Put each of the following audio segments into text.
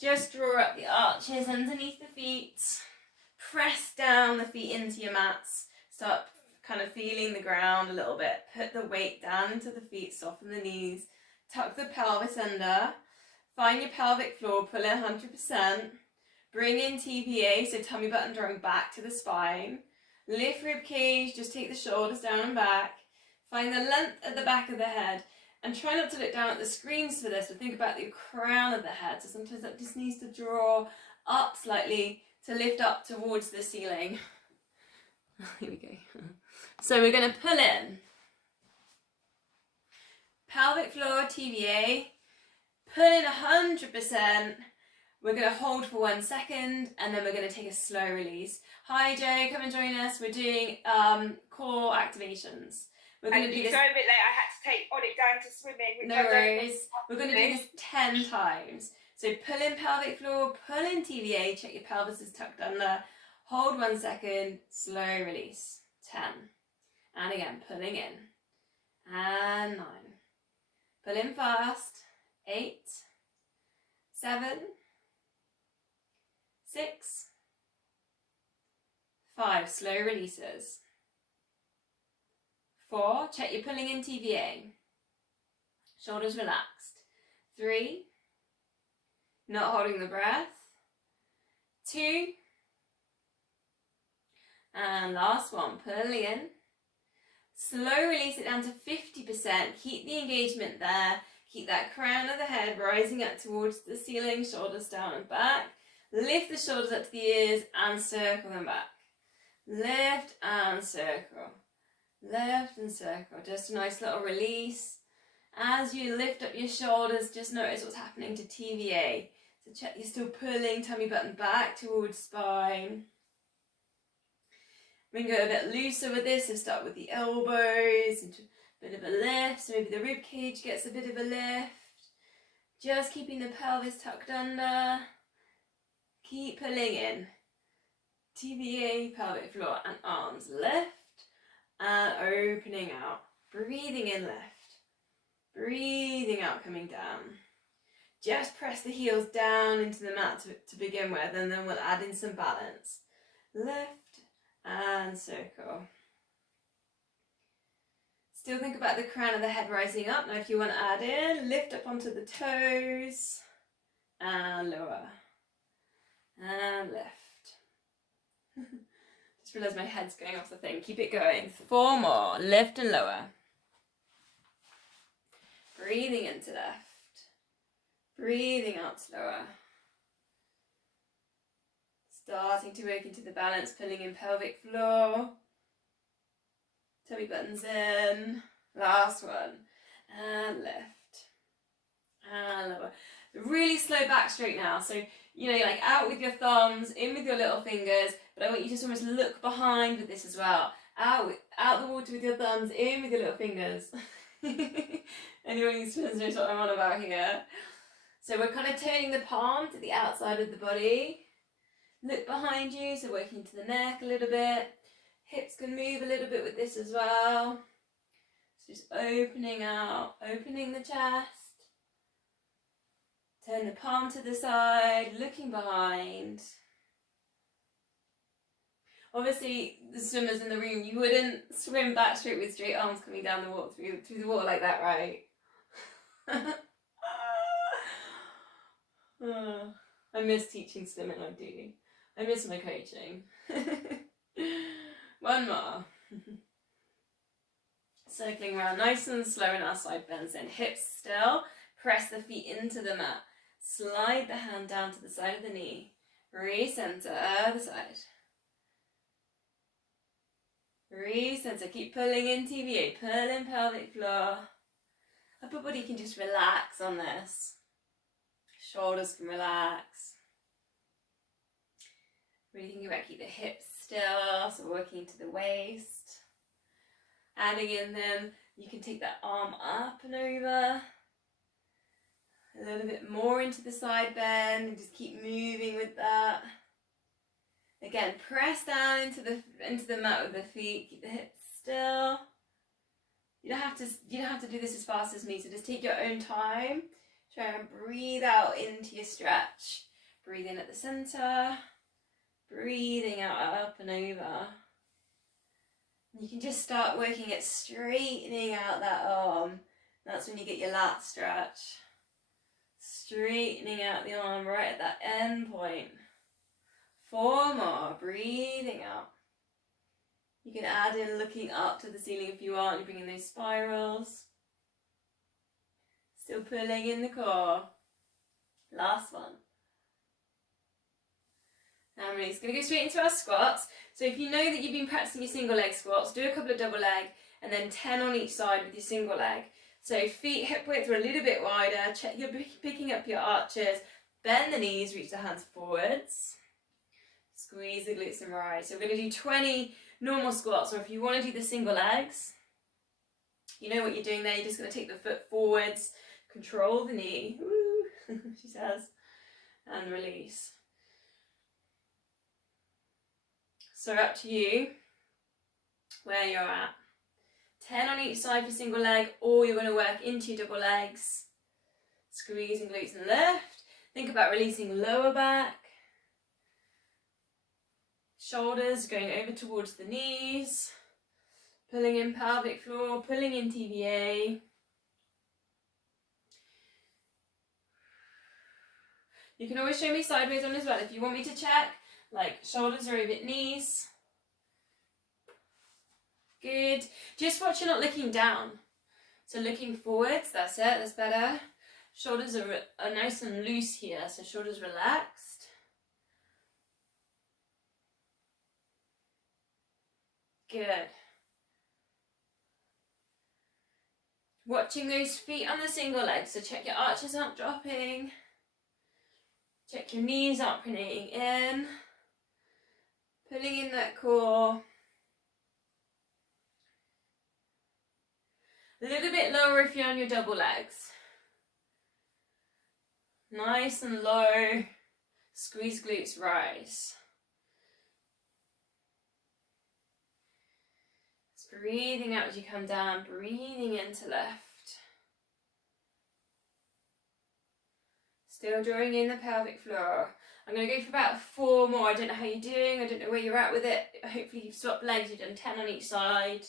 Just draw up the arches underneath the feet. Press down the feet into your mats. Start kind of feeling the ground a little bit. Put the weight down into the feet, soften the knees. Tuck the pelvis under. Find your pelvic floor, pull in 100%. Bring in TPA, so tummy button drawing back to the spine. Lift rib cage, just take the shoulders down and back. Find the length at the back of the head. And try not to look down at the screens for this, but think about the crown of the head. So sometimes that just needs to draw up slightly to lift up towards the ceiling. Here we go. So we're going to pull in. Pelvic floor, TVA. Pull in 100%. We're going to hold for 1 second, and then we're going to take a slow release. Hi Joe, come and join us. We're doing core activations. We're going to do this. Go a bit late. I had to take Ollie down to swimming. No worries. We're going to do this 10 times. So pull in pelvic floor, pull in TVA, check your pelvis is tucked under. Hold 1 second, slow release. 10. And again, pulling in. And 9. Pull in fast. 8. 7. 6. 5. Slow releases. 4. Check you're pulling in TVA. Shoulders relaxed. 3. Not holding the breath. 2. And last one. Pulling in. Slow release it down to 50%. Keep the engagement there. Keep that crown of the head rising up towards the ceiling. Shoulders down and back. Lift the shoulders up to the ears and circle them back. Lift and circle. Lift and circle. Just a nice little release. As you lift up your shoulders, just notice what's happening to TVA. So check you're still pulling tummy button back towards spine. We can go a bit looser with this, so start with the elbows, into a bit of a lift, so maybe the rib cage gets a bit of a lift. Just keeping the pelvis tucked under. Keep pulling in. TVA, pelvic floor and arms lift. And opening out. Breathing in, lift. Breathing out, coming down. Just press the heels down into the mat to begin with, and then we'll add in some balance. Lift and circle. Still think about the crown of the head rising up. Now if you want to add in, lift up onto the toes and lower and lift. Just realised my head's going off the thing. Keep it going. 4 more. Lift and lower. Breathing into left. Breathing out slower. Starting to work into the balance, pulling in pelvic floor. Tummy buttons in. Last one. And lift. And lower. Really slow back straight now. So, you know, you're like out with your thumbs, in with your little fingers, but I want you to just almost look behind with this as well. Out the water with your thumbs, in with your little fingers. Anyone who's knows what I'm on about here. So we're kind of turning the palm to the outside of the body. Look behind you, so working to the neck a little bit. Hips can move a little bit with this as well. So just opening out, opening the chest. Turn the palm to the side, looking behind. Obviously, the swimmers in the room, you wouldn't swim back straight with straight arms coming down the water, through the water like that, right? I miss teaching swimming, I do. I miss my coaching. One more. Circling around nice and slow in our side bends in. Hips still. Press the feet into the mat. Slide the hand down to the side of the knee. Recenter, other side. Recenter, keep pulling in TVA, pull in pelvic floor. Upper body can just relax on this. Shoulders can relax. Really thinking about keep the hips still, so working into the waist. Adding in then, you can take that arm up and over. A little bit more into the side bend and just keep moving with that. Again, press down into the mat with the feet. Keep the hips still. You don't have to do this as fast as me, so just take your own time. Try and breathe out into your stretch. Breathe in at the center. Breathing out up and over. You can just start working at straightening out that arm. That's when you get your lat stretch. Straightening out the arm right at that end point. 4 more. Breathing out. You can add in looking up to the ceiling if you want. You bring in those spirals. Still pulling in the core. Last one. And release. Going to go straight into our squats. So if you know that you've been practicing your single leg squats, do a couple of double leg and then 10 on each side with your single leg. So feet hip width are a little bit wider. Check you're picking up your arches. Bend the knees, reach the hands forwards. Squeeze the glutes and rise. So we're going to do 20 normal squats, or if you want to do the single legs, you know what you're doing there. You're just going to take the foot forwards, control the knee, woo, she says, and release. So up to you where you're at. 10 on each side for single leg, or you're going to work into double legs. Squeezing glutes and lift. Think about releasing lower back. Shoulders going over towards the knees. Pulling in pelvic floor, pulling in TVA. You can always show me sideways on as well if you want me to check. Like shoulders are over knees. Good. Just watch you're not looking down. So looking forwards, that's it, that's better. Shoulders are nice and loose here, so shoulders relaxed. Good. Watching those feet on the single leg, so check your arches aren't dropping. Check your knees aren't pinning in. Pulling in that core. A little bit lower if you're on your double legs. Nice and low. Squeeze glutes, rise. Just breathing out as you come down, breathing into left. Still drawing in the pelvic floor. I'm going to go for about 4 more. I don't know how you're doing. I don't know where you're at with it. Hopefully you've swapped legs. You've done 10 on each side.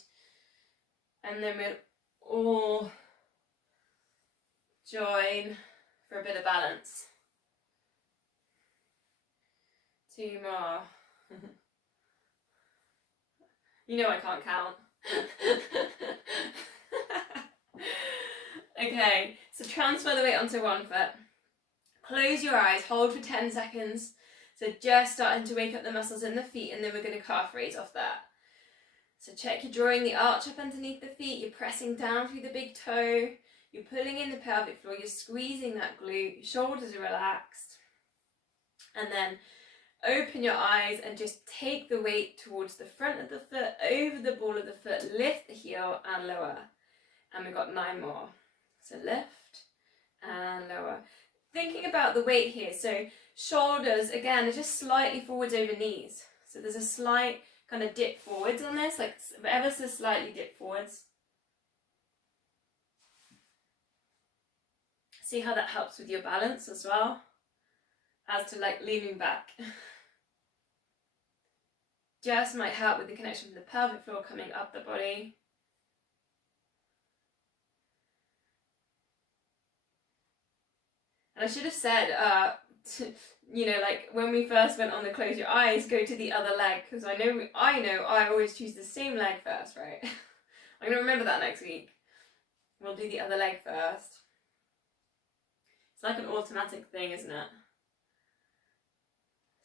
And then we'll all join for a bit of balance. 2 more. You know I can't count. Okay, so transfer the weight onto one foot. Close your eyes, hold for 10 seconds. So just starting to wake up the muscles in the feet, and then we're going to calf raise off that. So check you're drawing the arch up underneath the feet, you're pressing down through the big toe, you're pulling in the pelvic floor, you're squeezing that glute, your shoulders are relaxed. And then open your eyes and just take the weight towards the front of the foot, over the ball of the foot, lift the heel and lower. And we've got 9 more. So lift and lower. Thinking about the weight here, so shoulders, again, are just slightly forwards over knees. So there's a slight kind of dip forwards on this, like ever so slightly dip forwards. See how that helps with your balance as well, as to like leaning back. Just might help with the connection with the pelvic floor coming up the body. And I should have said, you know, like when we first went on the close your eyes, go to the other leg, because I know I always choose the same leg first, right? I'm going to remember that next week. We'll do the other leg first. It's like an automatic thing, isn't it?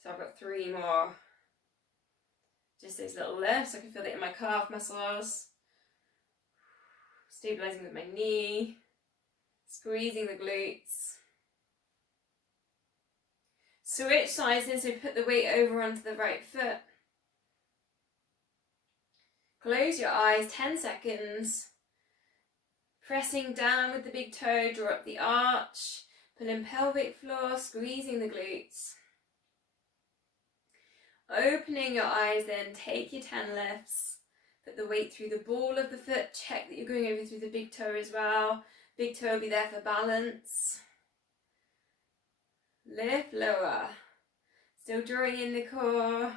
So I've got 3 more. Just those little lifts. I can feel it in my calf muscles. Stabilizing with my knee. Squeezing the glutes. Switch sides, so put the weight over onto the right foot. Close your eyes, 10 seconds. Pressing down with the big toe, draw up the arch. Pull in pelvic floor, squeezing the glutes. Opening your eyes then, take your 10 lifts. Put the weight through the ball of the foot. Check that you're going over through the big toe as well. Big toe will be there for balance. Lift, lower. Still drawing in the core.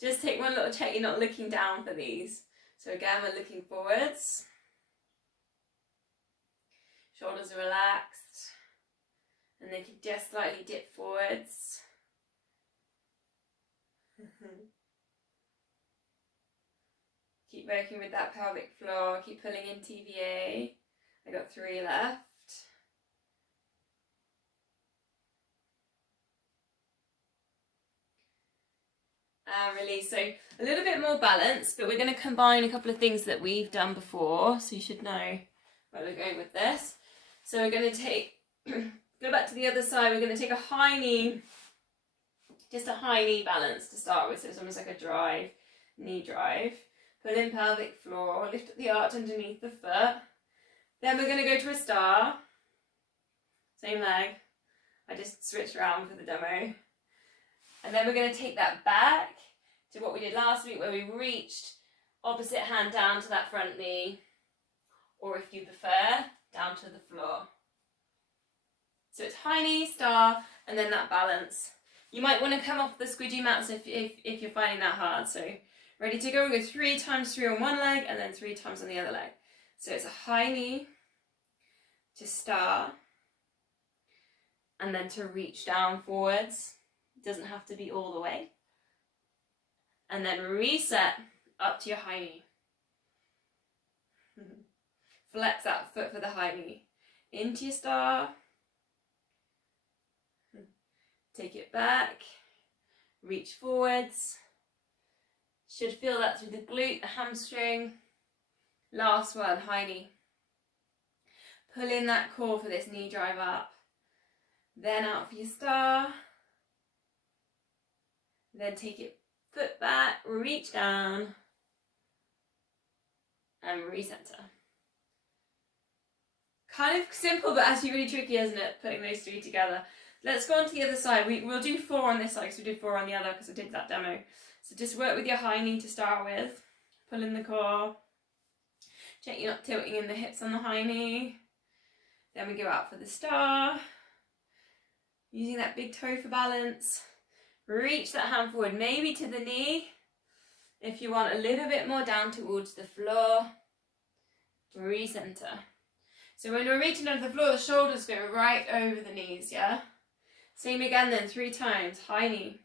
Just take one little check you're not looking down for these. So again, we're looking forwards. Shoulders are relaxed. And they can just slightly dip forwards. Keep working with that pelvic floor. Keep pulling in TVA. I got 3 left. Release. So a little bit more balance, but we're going to combine a couple of things that we've done before, so you should know where we're going with this. So we're going to take, go back to the other side, we're going to take a high knee, just a high knee balance to start with, so it's almost like a drive, knee drive. Pull in pelvic floor, lift up the arch underneath the foot. Then we're going to go to a star, same leg. I just switched around for the demo. And then we're going to take that back to what we did last week, where we reached opposite hand down to that front knee, or if you prefer, down to the floor. So it's high knee, star, and then that balance. You might want to come off the squidgy mats if you're finding that hard. So ready to go, we'll go 3 times 3 on one leg, and then 3 times on the other leg. So it's a high knee to star, and then to reach down forwards. It doesn't have to be all the way. And then reset up to your high knee. Flex that foot for the high knee. Into your star. Take it back. Reach forwards. Should feel that through the glute, the hamstring. Last one, high knee. Pull in that core for this knee drive up. Then out for your star. Then take it foot back, reach down, and recenter. Kind of simple, but actually really tricky, isn't it? Putting those 3 together. Let's go on to the other side. We'll do 4 on this side because we did 4 on the other because I did that demo. So just work with your high knee to start with. Pull in the core. Check you're not tilting in the hips on the high knee. Then we go out for the star. Using that big toe for balance. Reach that hand forward, maybe to the knee. If you want a little bit more down towards the floor. Recenter. So when we're reaching under the floor, the shoulders go right over the knees, yeah? Same again then, 3 times. High knee.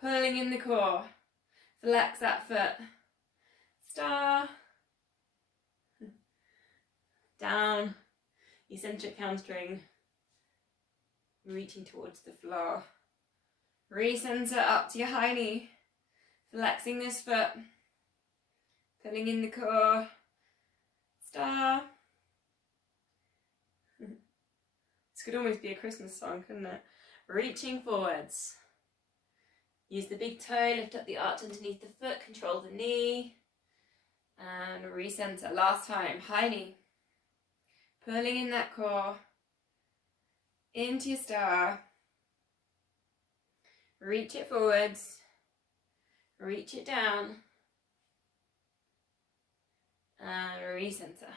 Pulling in the core. Flex that foot. Star. Down. Eccentric hamstring. Reaching towards the floor. Recenter up to your high knee. Flexing this foot. Pulling in the core. Star. This could almost be a Christmas song, couldn't it? Reaching forwards. Use the big toe, lift up the arch underneath the foot, control the knee. And recenter. Last time, high knee. Pulling in that core. Into your star. Reach it forwards. Reach it down. And recenter.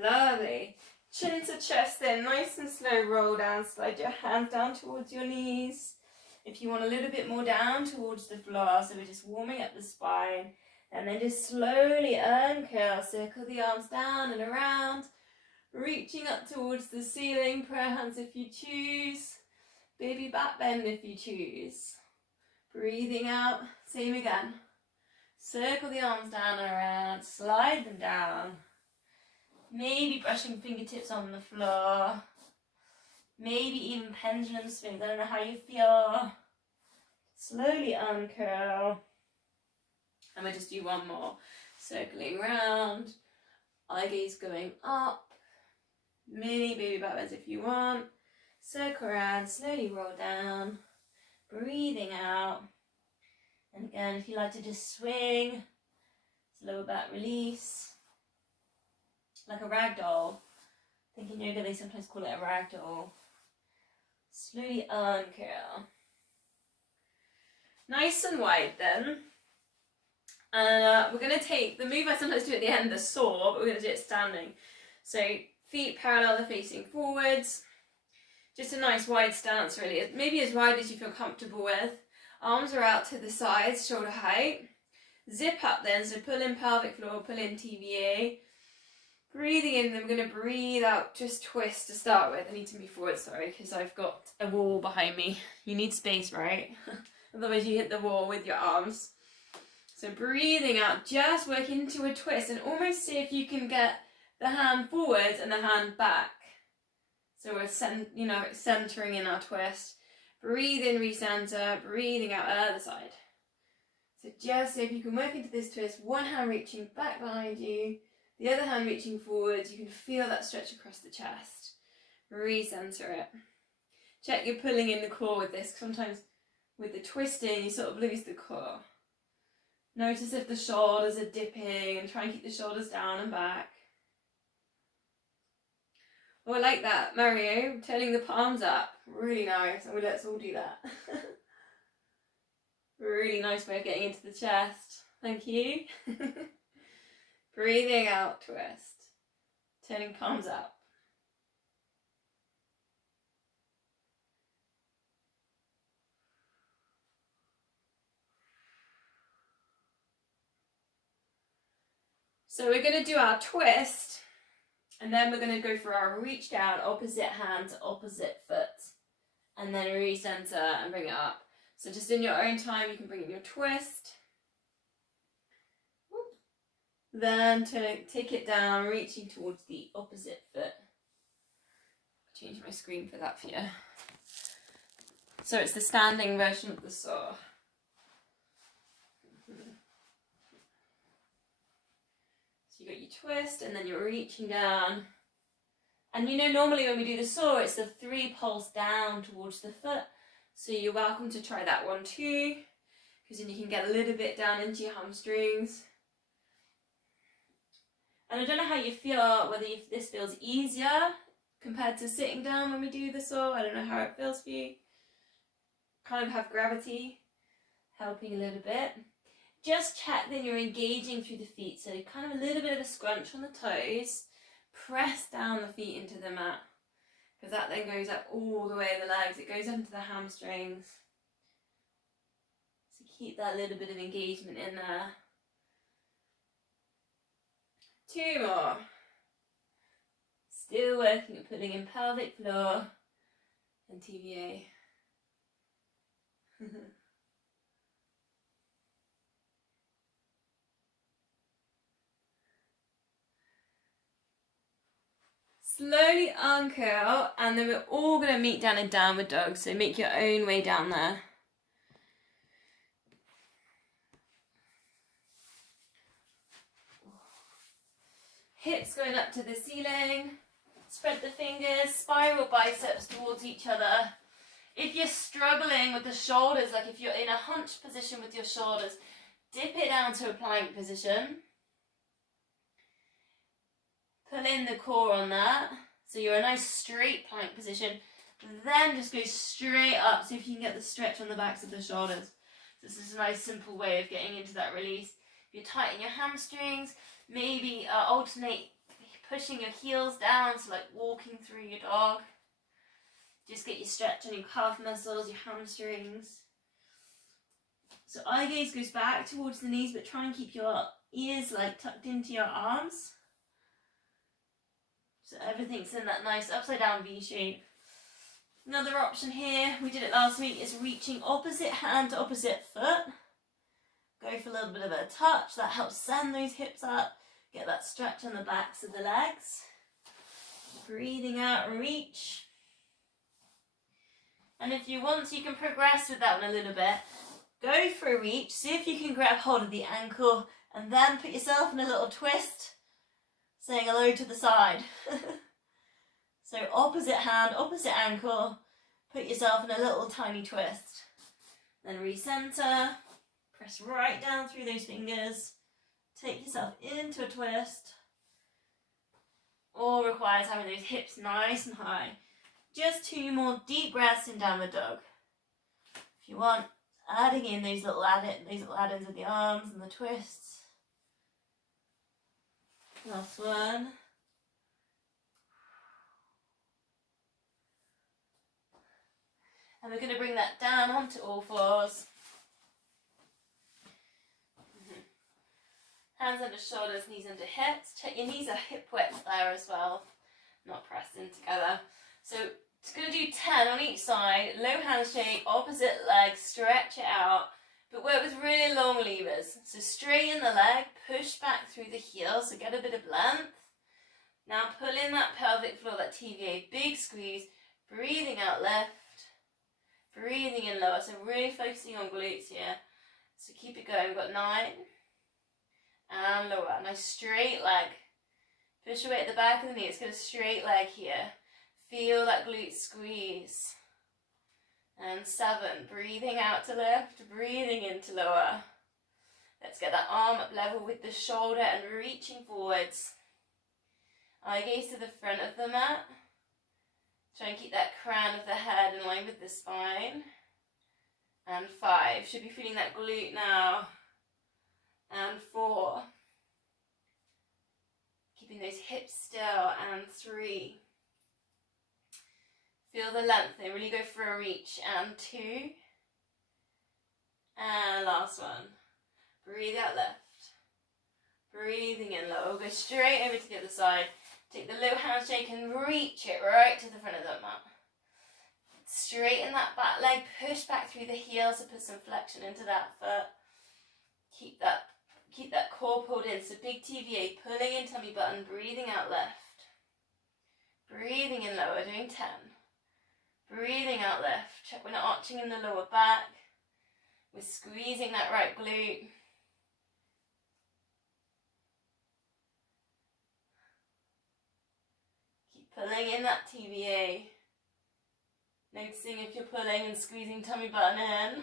Lovely. Chin to chest then, nice and slow roll down. Slide your hands down towards your knees. If you want a little bit more down towards the floor, so we're just warming up the spine. And then just slowly uncurl, circle the arms down and around. Reaching up towards the ceiling, prayer hands if you choose. Baby back bend if you choose. Breathing out, same again. Circle the arms down and around, slide them down. Maybe brushing fingertips on the floor. Maybe even pendulum swings, I don't know how you feel. Slowly uncurl. And we'll just do one more. Circling round, eye gaze going up. Mini baby back bends if you want. Circle around, slowly roll down, breathing out. And again, if you like to just swing, lower back release. Like a rag doll. I think in yoga they sometimes call it a rag doll. Slowly uncurl. Nice and wide then. And we're going to take the move I sometimes do at the end, the saw, but we're going to do it standing. So feet parallel, they're facing forwards. Just a nice wide stance really, maybe as wide as you feel comfortable with. Arms are out to the sides, shoulder height. Zip up then, so pull in pelvic floor, pull in TVA. Breathing in, then we're going to breathe out, just twist to start with. I need to move forward, sorry, because I've got a wall behind me. You need space, right? Otherwise you hit the wall with your arms. So breathing out, just work into a twist and almost see if you can get the hand forward and the hand back. So we're centering in our twist. Breathe in, recenter, breathing out other side. So just see if you can work into this twist, one hand reaching back behind you, the other hand reaching forward. You can feel that stretch across the chest. Recenter it. Check you're pulling in the core with this. Sometimes with the twisting, you sort of lose the core. Notice if the shoulders are dipping and try and keep the shoulders down and back. Oh, I like that, Mario, turning the palms up. Really nice. And let's all do that. Really nice way of getting into the chest. Thank you. Breathing out, twist. Turning palms up. So we're going to do our twist, and then we're going to go for our reach down, opposite hand to opposite foot, and then recenter and bring it up. So just in your own time, you can bring in your twist. Then to take it down, reaching towards the opposite foot. I'll change my screen for that for you. So it's the standing version of the saw. So you got your twist and then you're reaching down. And you know, normally when we do the saw, it's the 3 pulse down towards the foot. So you're welcome to try that one too, because then you can get a little bit down into your hamstrings. And I don't know how you feel, whether this feels easier compared to sitting down when we do the saw. I don't know how it feels for you. Kind of have gravity helping a little bit. Just check that you're engaging through the feet. So kind of a little bit of a scrunch on the toes. Press down the feet into the mat, because that then goes up all the way the legs. It goes into the hamstrings. So keep that little bit of engagement in there. 2 more. Still working at putting in pelvic floor and TVA. Slowly uncurl, and then we're all going to meet down in downward dog, so make your own way down there. Hips going up to the ceiling. Spread the fingers, spiral biceps towards each other. If you're struggling with the shoulders, like if you're in a hunched position with your shoulders, dip it down to a plank position. Pull in the core on that, so you're in a nice straight plank position. Then just go straight up, so if you can get the stretch on the backs of the shoulders. So this is a nice simple way of getting into that release. If you tighten your hamstrings, maybe alternate pushing your heels down, so like walking through your dog. Just get your stretch on your calf muscles, your hamstrings. So eye gaze goes back towards the knees, but try and keep your ears like tucked into your arms. So everything's in that nice upside down V shape. Another option here, we did it last week, is reaching opposite hand to opposite foot. Go for a little bit of a touch, that helps send those hips up, get that stretch on the backs of the legs. Breathing out, reach. And if you want, you can progress with that one a little bit. Go for a reach, see if you can grab hold of the ankle, and then put yourself in a little twist, saying hello to the side. So opposite hand, opposite ankle, put yourself in a little tiny twist. Then recenter, press right down through those fingers, take yourself into a twist. All requires having those hips nice and high. Just 2 more deep breaths in downward dog. If you want, adding in those little add-ins with the arms and the twists. Last one. And we're going to bring that down onto all fours. Hands under shoulders, knees under hips. Check your knees are hip width there as well, not pressed in together. So it's going to do 10 on each side, low handshake, opposite leg, stretch it out, but work with really long levers. So straighten the leg, push back through the heel, so get a bit of length. Now pull in that pelvic floor, that TVA, big squeeze, breathing out lift, breathing in lower, so really focusing on glutes here. So keep it going, we've got 9, and lower. Nice straight leg. Push away at the back of the knee. Let's get a straight leg here. Feel that glute squeeze. And 7. Breathing out to lift. Breathing into lower. Let's get that arm up level with the shoulder and reaching forwards. Eye gaze to the front of the mat. Try and keep that crown of the head in line with the spine. And 5. Should be feeling that glute now. And 4. Keeping those hips still. And 3. Feel the length there. Really go for a reach. And 2. And last one. Breathe out left. Breathing in low. Go straight over to the other side. Take the low handshake and reach it right to the front of the mat. Straighten that back leg. Push back through the heels to put some flexion into that foot. Keep that core pulled in. So big TVA, pulling in tummy button, breathing out left. Breathing in lower, doing 10. Breathing out left. Check we're not arching in the lower back. We're squeezing that right glute. Keep pulling in that TVA. Noticing if you're pulling and squeezing tummy button in.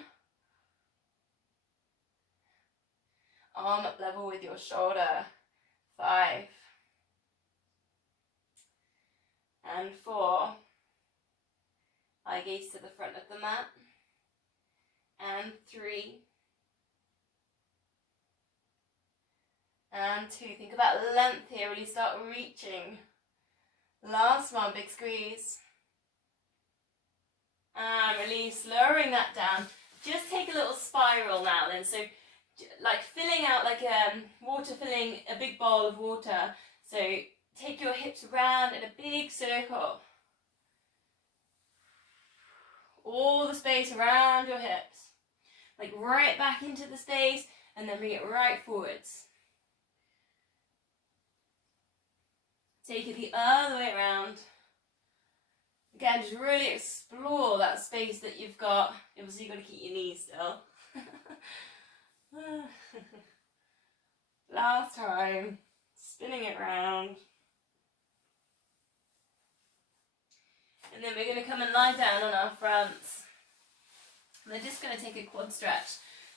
Arm up level with your shoulder. 5. And 4. Eye gaze to the front of the mat. And 3. And 2. Think about length here. Really start reaching. Last one, big squeeze. And release, lowering that down. Just take a little spiral now then. So like filling out like water filling a big bowl of water. So take your hips round in a big circle. All the space around your hips. Like right back into the space and then bring it right forwards. Take it the other way around. Again, just really explore that space that you've got. Obviously, you've got to keep your knees still. Last time. Spinning it round. And then we're going to come and lie down on our fronts. We're just going to take a quad stretch.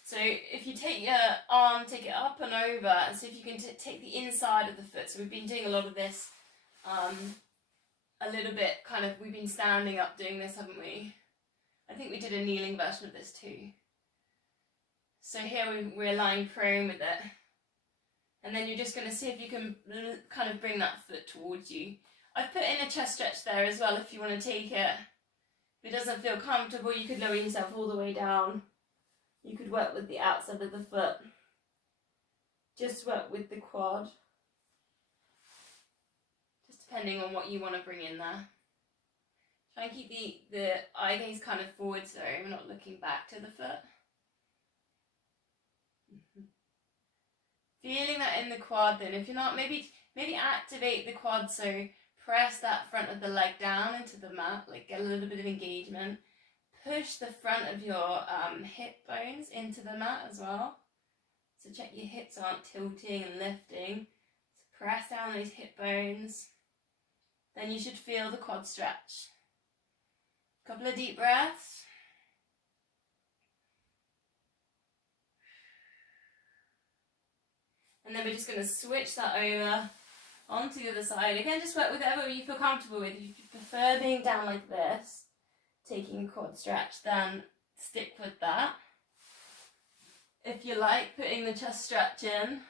So if you take your arm, take it up and over, and see if you can take the inside of the foot. So we've been doing a lot of this. A little bit kind of, we've been standing up doing this, haven't we? I think we did a kneeling version of this too. So here we're lying prone with it. And then you're just going to see if you can kind of bring that foot towards you. I've put in a chest stretch there as well if you want to take it. If it doesn't feel comfortable, you could lower yourself all the way down. You could work with the outside of the foot. Just work with the quad. Depending on what you want to bring in there. Try and keep the eye gaze kind of forward so we're not looking back to the foot. Feeling that in the quad then. If you're not, maybe activate the quad, so press that front of the leg down into the mat, like get a little bit of engagement. Push the front of your hip bones into the mat as well. So check your hips aren't tilting and lifting. So press down those hip bones. Then you should feel the quad stretch. Couple of deep breaths. And then we're just going to switch that over onto the other side. Again, just work with whatever you feel comfortable with. If you prefer being down like this, taking a quad stretch, then stick with that. If you like putting the chest stretch in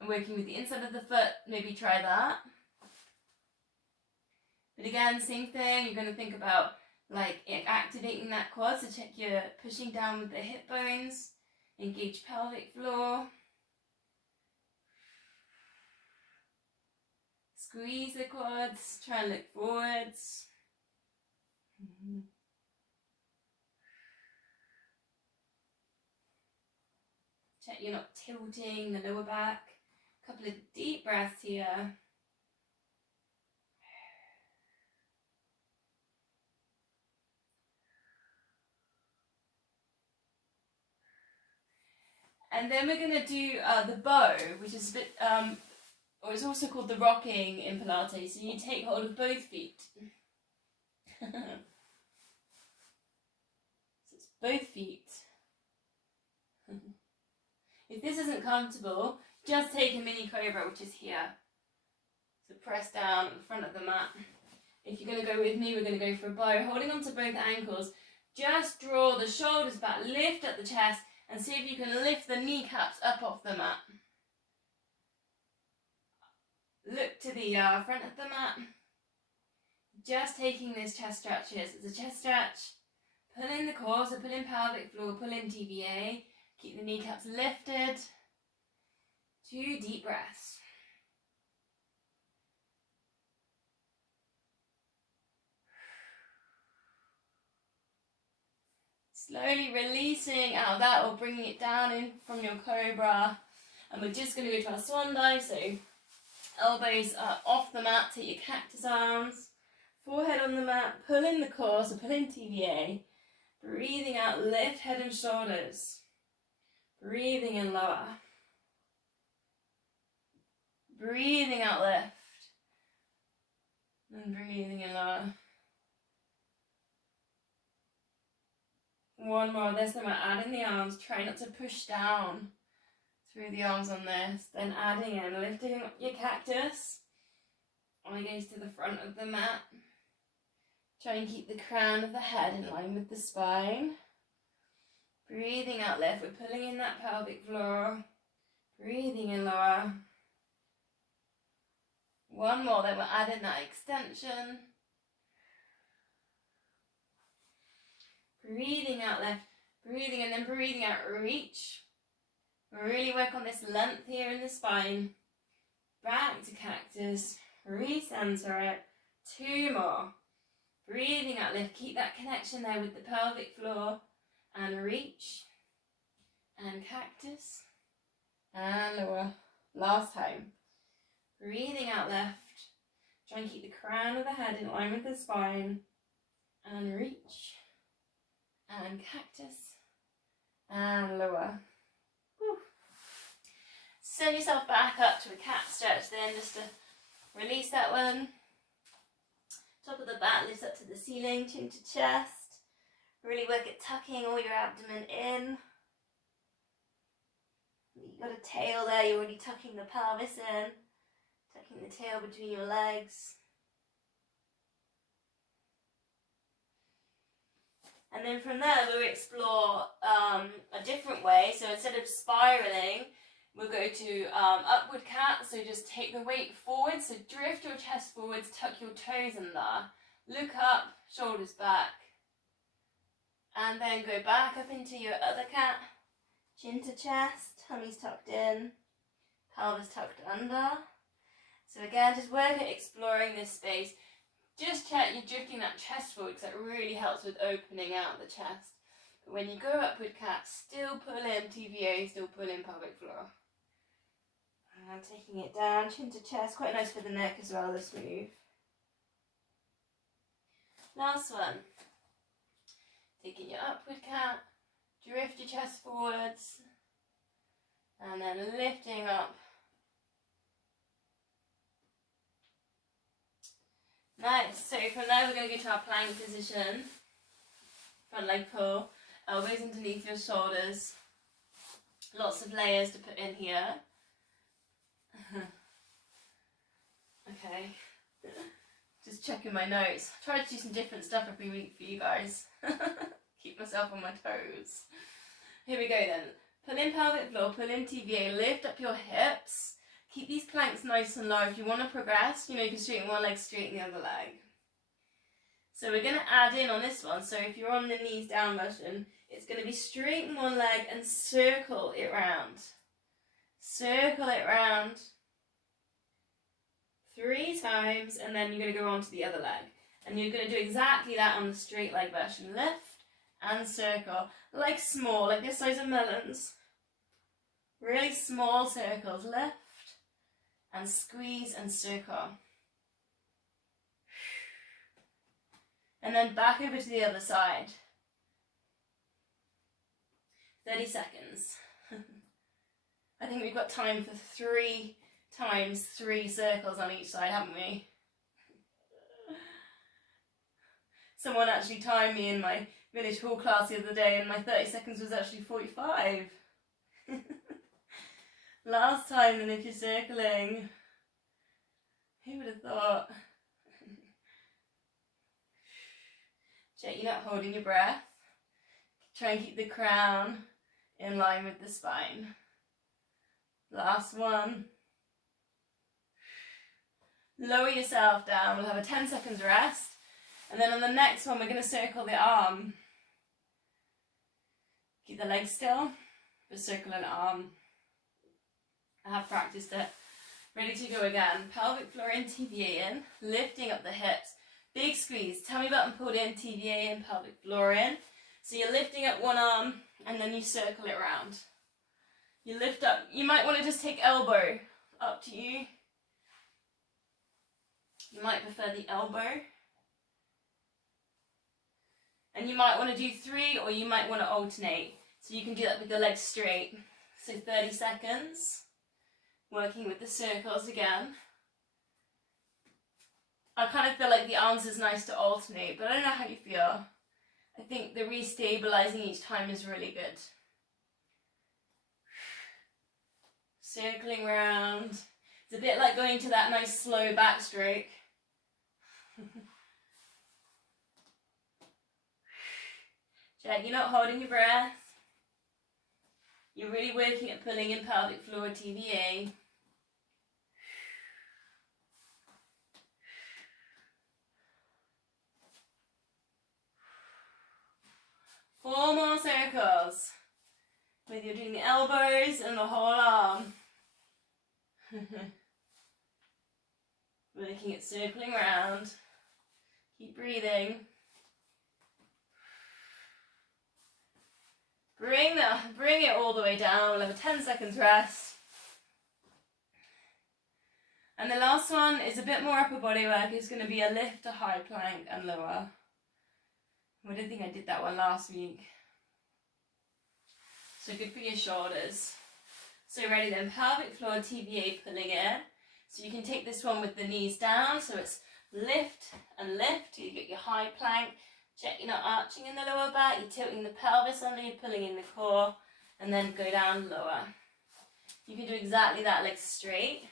and working with the inside of the foot, maybe try that. But again, same thing, you're going to think about like activating that quad, so check you're pushing down with the hip bones, engage pelvic floor. Squeeze the quads, try and look forwards. Check you're not tilting the lower back. A couple of deep breaths here. And then we're going to do the bow, which is a bit, or it's also called the rocking in Pilates. So you take hold of both feet. So it's both feet. If this isn't comfortable, just take a mini cobra, which is here. So press down at the front of the mat. If you're going to go with me, we're going to go for a bow. Holding onto both ankles, just draw the shoulders back, lift up the chest, and see if you can lift the kneecaps up off the mat. Look to the front of the mat. Just taking these chest stretches. It's a chest stretch. Pull in the core, so pull in pelvic floor, pull in TVA. Keep the kneecaps lifted. 2 deep breaths. Slowly releasing out of that or bringing it down in from your cobra. And we're just going to go to our swan dive. So elbows are off the mat, take your cactus arms. Forehead on the mat, pull in the core, so pull in TVA. Breathing out, lift head and shoulders. Breathing in, lower. Breathing out, lift. And breathing in, lower. One more. This time we're adding the arms. Try not to push down through the arms on this. Then adding in, lifting up your cactus. Eye gaze to the front of the mat. Try and keep the crown of the head in line with the spine. Breathing out, lift. We're pulling in that pelvic floor. Breathing in, lower. One more, then we're adding that extension. Breathing out, lift. Breathing and then breathing out, reach. Really work on this length here in the spine. Back to cactus. Recenter it. 2 more. Breathing out, lift. Keep that connection there with the pelvic floor. And reach. And cactus. And lower. Last time. Breathing out, left. Try and keep the crown of the head in line with the spine. And reach. And cactus. And lower. Whew. Send yourself back up to a cat stretch then, just to release that one. Top of the back lifts up to the ceiling, chin to chest. Really work at tucking all your abdomen in. You've got a tail there, you're already tucking the pelvis in. Tucking the tail between your legs. And then from there we'll explore a different way. So instead of spiraling, we'll go to upward cat. So just take the weight forward. So drift your chest forwards, tuck your toes in there. Look up, shoulders back. And then go back up into your other cat. Chin to chest, tummy's tucked in, pelvis tucked under. So again, just work at exploring this space. Just check you're drifting that chest forward because that really helps with opening out the chest. But when you go upward cat, still pull in TVA, still pull in pelvic floor. And taking it down, chin to chest, quite nice for the neck as well, this move. Last one. Taking your upward cat, drift your chest forwards, and then lifting up. Nice. So from there we're going to go to our plank position. Front leg pull, elbows underneath your shoulders. Lots of layers to put in here. Okay. Just checking my notes. Try to do some different stuff every week for you guys. Keep myself on my toes. Here we go then. Pull in pelvic floor, pull in TVA, lift up your hips. Keep these planks nice and low. If you want to progress, you can straighten one leg, straighten the other leg. So we're going to add in on this one. So if you're on the knees down version, it's going to be straighten one leg and circle it round. Circle it round 3 times, and then you're going to go on to the other leg. And you're going to do exactly that on the straight leg version. Lift and circle, like small, like this size of melons. Really small circles. Lift and squeeze and circle. And then back over to the other side. 30 seconds. I think we've got time for 3 times 3 circles on each side, haven't we? Someone actually timed me in my village hall class the other day, and my 30 seconds was actually 45. Last time, and if you're circling, who would have thought? Check you're not holding your breath. Try and keep the crown in line with the spine. Last one. Lower yourself down. We'll have a 10 seconds rest. And then on the next one, we're going to circle the arm. Keep the legs still, but circle an arm. I have practiced it. Ready to go again. Pelvic floor in, TVA in. Lifting up the hips. Big squeeze. Tummy button pulled in, TVA in, pelvic floor in. So you're lifting up one arm and then you circle it around. You lift up. You might want to just take elbow. Up to you. You might prefer the elbow. And you might want to do 3, or you might want to alternate. So you can do that with your legs straight. So 30 seconds. Working with the circles again. I kind of feel like the arms is nice to alternate, but I don't know how you feel. I think the restabilizing each time is really good. Circling around. It's a bit like going to that nice slow backstroke. Check, you're not holding your breath. You're really working at pulling in pelvic floor, TVA. Four more circles. Whether you're doing the elbows and the whole arm. Looking at circling around. Keep breathing. Bring it all the way down. We'll have a 10 seconds rest. And the last one is a bit more upper body work. It's going to be a lift, a high plank and lower. I don't think I did that one last week. So good for your shoulders. So ready then, pelvic floor, TVA pulling in. So you can take this one with the knees down. So it's lift and lift. You get your high plank. Check you're not arching in the lower back. You're tilting the pelvis under, you're pulling in the core. And then go down lower. You can do exactly that, legs straight.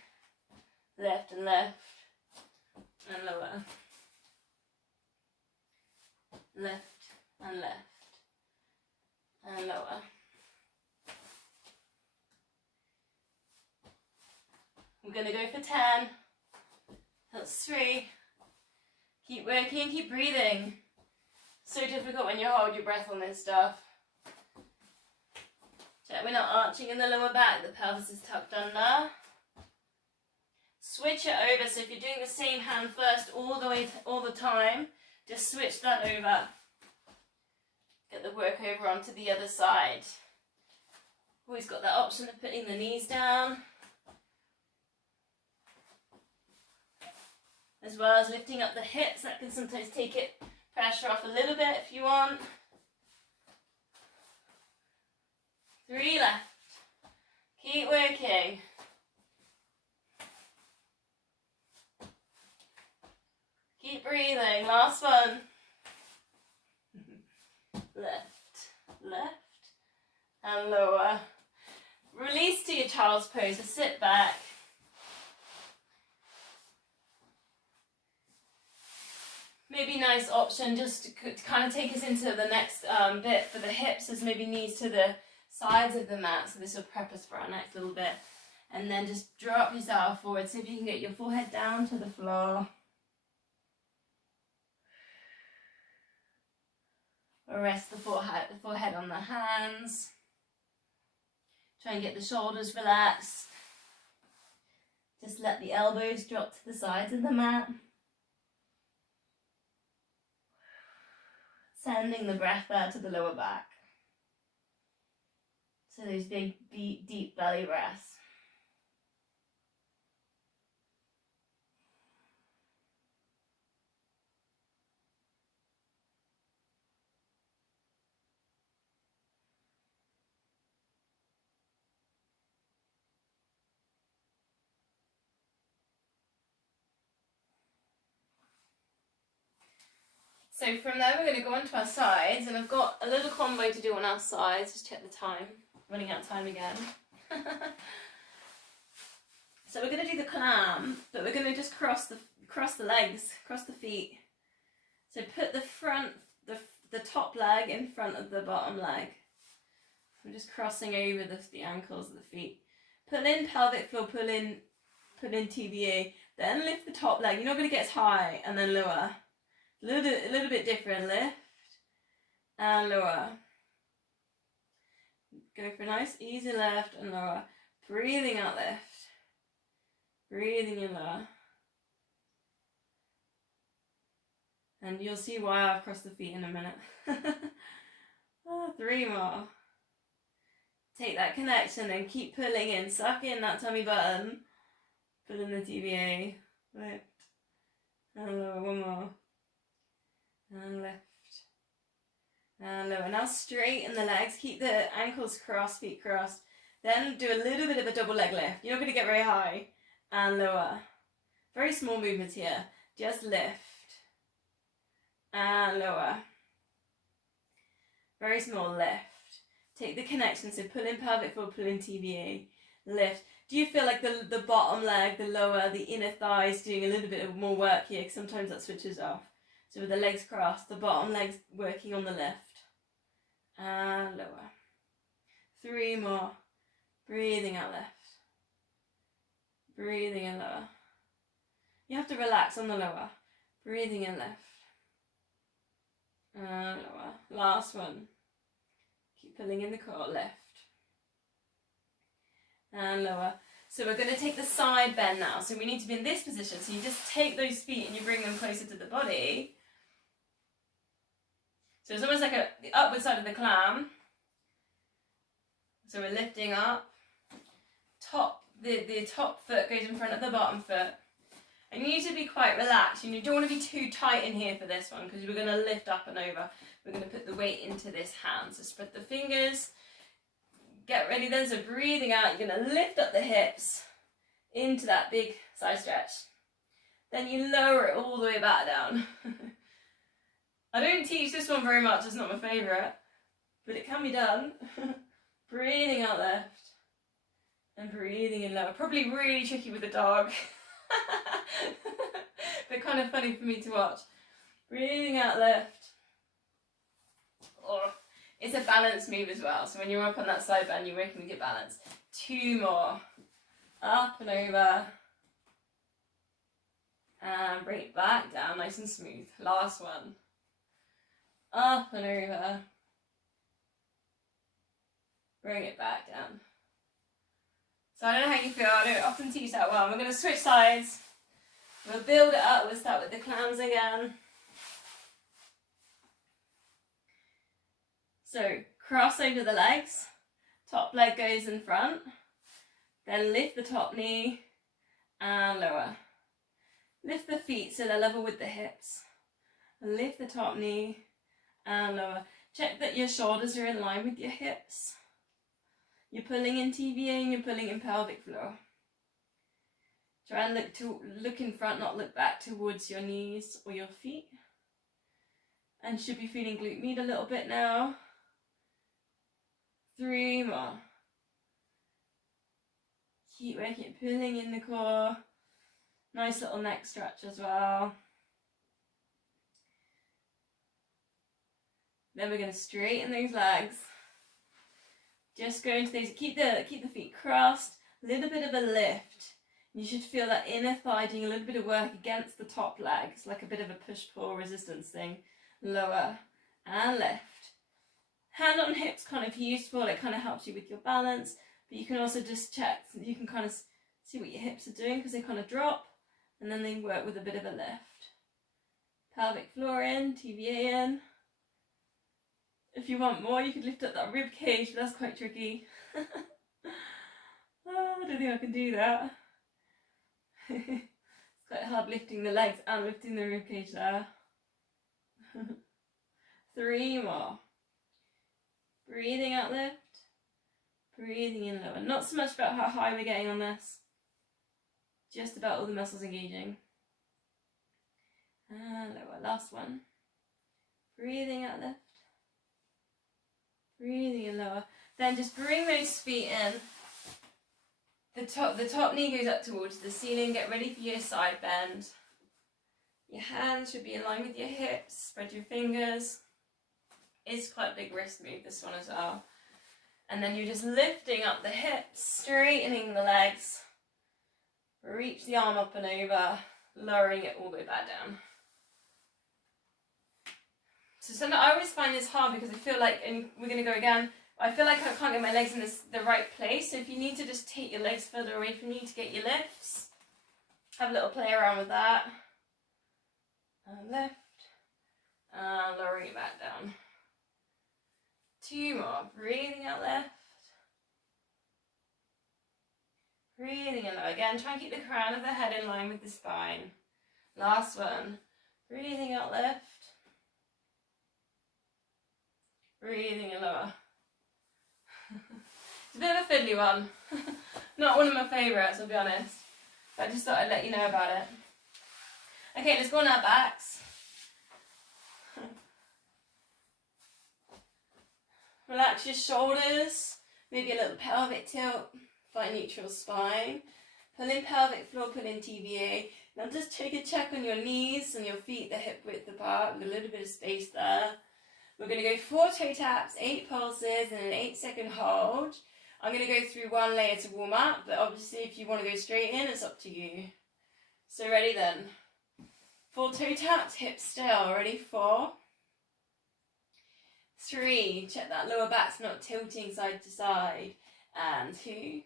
Lift and lift. And lower. Lift and lift. And lower. We're going to go for 10. That's 3. Keep working, keep breathing. So difficult when you hold your breath on this stuff. Check we're not arching in the lower back, the pelvis is tucked under. Switch it over, so if you're doing the same hand first all the time, just switch that over. Get the work over onto the other side. Always got that option of putting the knees down. As well as lifting up the hips, that can sometimes take pressure off a little bit if you want. 3 left. Keep working. Keep breathing. Last one. Left, and lower. Release to your child's pose, so sit back. Maybe nice option just to kind of take us into the next bit for the hips is maybe knees to the sides of the mat, so this will prep us for our next little bit. And then just drop yourself forward, so if you can get your forehead down to the floor. Rest the forehead on the hands. Try and get the shoulders relaxed. Just let the elbows drop to the sides of the mat. Sending the breath out to the lower back. So those big, deep belly breaths. So from there we're going to go on to our sides, and I've got a little combo to do on our sides. Just check the time. Running out of time again. So we're going to do the clam, but we're going to just cross the legs, cross the feet. So put the top leg in front of the bottom leg. We're just crossing over the ankles of the feet. Pull in pelvic floor, pull in TBA. Then lift the top leg. You're not going to get as high and then lower. A little bit different. Lift and lower. Go for a nice easy lift and lower. Breathing out lift. Breathing in lower. And you'll see why I've crossed the feet in a minute. 3 more. Take that connection and keep pulling in. Suck in that tummy button. Pull in the TBA. Lift. And lower. 1 more. And lift. And lower. Now straighten the legs. Keep the ankles crossed, feet crossed. Then do a little bit of a double leg lift. You're not going to get very high. And lower. Very small movements here. Just lift. And lower. Very small lift. Take the connection. So pull in pelvic floor, pull in TBA. Lift. Do you feel like the bottom leg, the lower, the inner thighs doing a little bit of more work here? Because sometimes that switches off. So with the legs crossed, the bottom leg's working on the lift. And lower. 3 more. Breathing out lift. Breathing in lower. You have to relax on the lower. Breathing in lift. And lower. Last one. Keep pulling in the core, lift. And lower. So we're going to take the side bend now. So we need to be in this position. So you just take those feet and you bring them closer to the body. So it's almost like the upward side of the clam. So we're lifting up. The top foot goes in front of the bottom foot. And you need to be quite relaxed. You don't want to be too tight in here for this one because we're going to lift up and over. We're going to put the weight into this hand. So spread the fingers. Get ready then. So breathing out, you're going to lift up the hips into that big side stretch. Then you lower it all the way back down. I don't teach this one very much. It's not my favourite. But it can be done. Breathing out left. And breathing in lower. Probably really tricky with a dog. But kind of funny for me to watch. Breathing out left. Oh, it's a balance move as well. So when you're up on that side bend, you're working with your balance. 2 more. Up and over. And bring it back down nice and smooth. Last one. Up and over. Bring it back down. So I don't know how you feel, I don't often teach that well. We're going to switch sides. We'll build it up, we'll start with the clams again. So cross over the legs, top leg goes in front, then lift the top knee and lower. Lift the feet so they're level with the hips. Lift the top knee and lower. Check that your shoulders are in line with your hips. You're pulling in TBA and you're pulling in pelvic floor. Try and look in front, not look back towards your knees or your feet. And should be feeling glute med a little bit now. 3 more. Keep working, pulling in the core. Nice little neck stretch as well. Then we're going to straighten those legs. Just go into those, keep the feet crossed, a little bit of a lift. You should feel that inner thigh doing a little bit of work against the top leg. It's like a bit of a push-pull resistance thing. Lower and lift. Hand on hips kind of useful, it kind of helps you with your balance, but you can also just check, you can kind of see what your hips are doing because they kind of drop and then they work with a bit of a lift. Pelvic floor in, TVA in. If you want more, you could lift up that rib cage, but that's quite tricky. Oh, I don't think I can do that. It's quite hard lifting the legs and lifting the rib cage there. 3 more. Breathing out, lift. Breathing in, lower. Not so much about how high we're getting on this, just about all the muscles engaging. And lower. Last one. Breathing out, lift. Breathing in, lower. Then just bring those feet in. The top knee goes up towards the ceiling. Get ready for your side bend. Your hands should be in line with your hips. Spread your fingers. It's quite a big wrist move, this one as well. And then you're just lifting up the hips, straightening the legs. Reach the arm up and over, lowering it all the way back down. So sometimes I always find this hard because I feel like, and we're going to go again, I feel like I can't get my legs in the right place. So if you need to just take your legs further away from you to get your lifts, have a little play around with that. And lift, and lowering it back down. 2 more. Breathing out, left. Breathing in low. Again, try and keep the crown of the head in line with the spine. Last one. Breathing out, left. Breathing in lower. It's a bit of a fiddly one. Not one of my favourites, I'll be honest. But I just thought I'd let you know about it. Okay, let's go on our backs. Relax your shoulders, maybe a little pelvic tilt, find neutral spine. Pull in pelvic floor, pull in TVA. Now just take a check on your knees and your feet, the hip width apart, with a little bit of space there. We're going to go 4 toe taps, 8 pulses and an 8-second hold. I'm going to go through 1 layer to warm up, but obviously if you want to go straight in, it's up to you. So ready then. 4 toe taps, hips still. Ready? 4. 3, check that lower back's not tilting side to side. And 2.